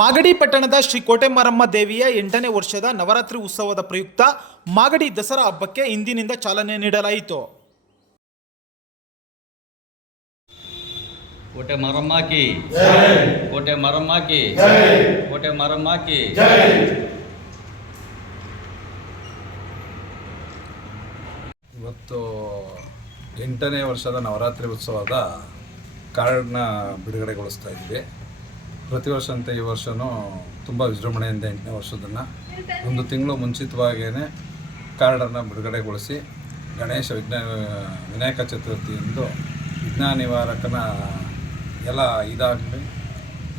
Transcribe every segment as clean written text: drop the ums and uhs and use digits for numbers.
ಮಾಗಡಿ ಪಟ್ಟಣದ ಶ್ರೀ ಕೋಟೆಮಾರಮ್ಮ ದೇವಿಯ 8ನೇ ವರ್ಷದ ನವರಾತ್ರಿ ಉತ್ಸವದ ಪ್ರಯುಕ್ತ ಮಾಗಡಿ ದಸರಾ ಹಬ್ಬಕ್ಕೆ ಇಂದಿನಿಂದ ಚಾಲನೆ ನೀಡಲಾಯಿತು. ಕೋಟೆ ಮಾರಮ್ಮ ಕಿ ಜೈ, ಕೋಟೆ ಮಾರಮ್ಮ ಕಿ ಜೈ, ಕೋಟೆ ಮಾರಮ್ಮ ಕಿ ಜೈ. ಇವತ್ತು 8ನೇ ವರ್ಷದ ನವರಾತ್ರಿ ಉತ್ಸವದ ಕಾರ್ಡ್ನ ಬಿಡುಗಡೆಗೊಳಿಸ್ತಾ ಇದ್ವಿ. ಪ್ರತಿ ವರ್ಷದಂತೆ ಈ ವರ್ಷವೂ ತುಂಬ ವಿಜೃಂಭಣೆಯಿಂದ 8ನೇ ವರ್ಷದನ್ನು ಒಂದು ತಿಂಗಳು ಮುಂಚಿತವಾಗಿಯೇ ಕಾರ್ಡನ್ನು ಬಿಡುಗಡೆಗೊಳಿಸಿ ಗಣೇಶ ವಿನಾಯಕ ಚತುರ್ಥಿಯಂದು ವಿಘ್ನ ನಿವಾರಕನ ಎಲ್ಲ ಇದಾಗಲಿ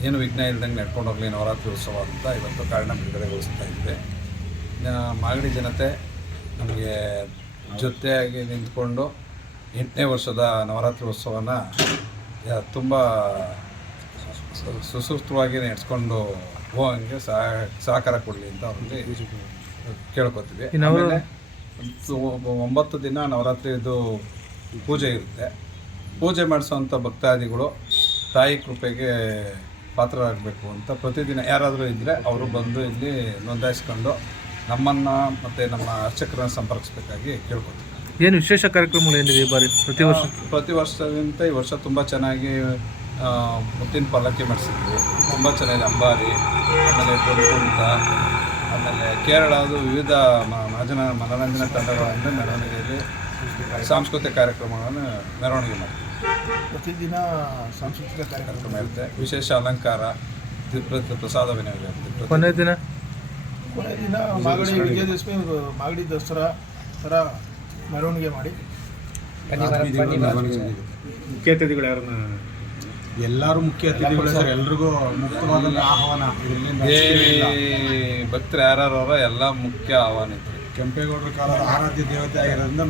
ಏನು ವಿಘ್ನ ಇಲ್ದಂಗೆ ನಡ್ಕೊಂಡು ಹೋಗಲಿ ನವರಾತ್ರಿ ಉತ್ಸವ ಅಂತ ಇವತ್ತು ಕಾರ್ಡನ್ನ ಬಿಡುಗಡೆಗೊಳಿಸ್ತಾ ಇದ್ವಿ. ಮಾಗಡಿ ಜನತೆ ನಮಗೆ ಜೊತೆಯಾಗಿ ನಿಂತ್ಕೊಂಡು 8ನೇ ವರ್ಷದ ನವರಾತ್ರಿ ಉತ್ಸವನ ತುಂಬ ಸುಸೂತ್ರವಾಗಿ ನಡೆಸ್ಕೊಂಡು ಹೋಗಂಗೆ ಸಹಕಾರ ಕೊಡಲಿ ಅಂತ ಅವರಲ್ಲಿ ಕೇಳ್ಕೊತೀವಿ. ಆಮೇಲೆ 9 ದಿನ ನವರಾತ್ರಿದು ಪೂಜೆ ಇರುತ್ತೆ. ಪೂಜೆ ಮಾಡಿಸೋವಂಥ ಭಕ್ತಾದಿಗಳು ತಾಯಿ ಕೃಪೆಗೆ ಪಾತ್ರರಾಗಬೇಕು ಅಂತ ಪ್ರತಿದಿನ ಯಾರಾದರೂ ಇದ್ದರೆ ಅವರು ಬಂದು ಇಲ್ಲಿ ನೋಂದಾಯಿಸ್ಕೊಂಡು ನಮ್ಮನ್ನು ಮತ್ತು ನಮ್ಮ ಅರ್ಚಕರನ್ನು ಸಂಪರ್ಕಿಸಬೇಕಾಗಿ ಕೇಳ್ಕೊತೀವಿ. ಏನು ವಿಶೇಷ ಕಾರ್ಯಕ್ರಮಗಳು ಏನಿದೆ ಈ ಬಾರಿ? ಪ್ರತಿ ವರ್ಷದಿಂದ ಈ ವರ್ಷ ತುಂಬ ಚೆನ್ನಾಗಿ ಮುತ್ತಿನ ಪಲ್ಲಕ್ಕಿ ಮಾಡಿಸಿದ್ವಿ. ತುಂಬ ಚೆನ್ನಾಗಿದೆ. ಅಂಬಾರಿ, ಆಮೇಲೆ ಡೊಂಕುಂಟ, ಆಮೇಲೆ ಕೇರಳದ ವಿವಿಧ ಮನೋರಂಜನಾ ತಂಡಗಳಿಂದ ಮೆರವಣಿಗೆಯಲ್ಲಿ ಸಾಂಸ್ಕೃತಿಕ ಕಾರ್ಯಕ್ರಮಗಳನ್ನು ಮೆರವಣಿಗೆ ಮಾಡ್ತೀವಿ. ಪ್ರತಿದಿನ ಸಾಂಸ್ಕೃತಿಕ ಕಾರ್ಯಕ್ರಮ ಇರುತ್ತೆ. ವಿಶೇಷ ಅಲಂಕಾರ, ಪ್ರಸಾದ ವಿನಿಯೋಗ ಇರುತ್ತೆ. ಕೊನೆ ದಿನ ಮಾಗಡಿ ವಿಜಯದಶಮಿ ಮಾಗಡಿ ದಸರಾ ಥರ ಮೆರವಣಿಗೆ ಮಾಡಿ ಮುಖ್ಯ ಅತಿಥಿಗಳು ಯಾರನ್ನ? ಎಲ್ಲರೂ ಮುಖ್ಯ ಅತಿಥಿಗಳು ಸರ್. ಎಲ್ರಿಗೂ ಮುಕ್ತವಾದ ಆಹ್ವಾನ. ದೇವಿ ಭಕ್ತರು ಯಾರು ಎಲ್ಲ ಮುಖ್ಯ ಆಹ್ವಾನ ಇತ್ತು. ಕೆಂಪೇಗೌಡರ ಕಾಲದ ಆರಾಧ್ಯ ದೇವತೆ ಆಗಿರೋದ್ರಿಂದ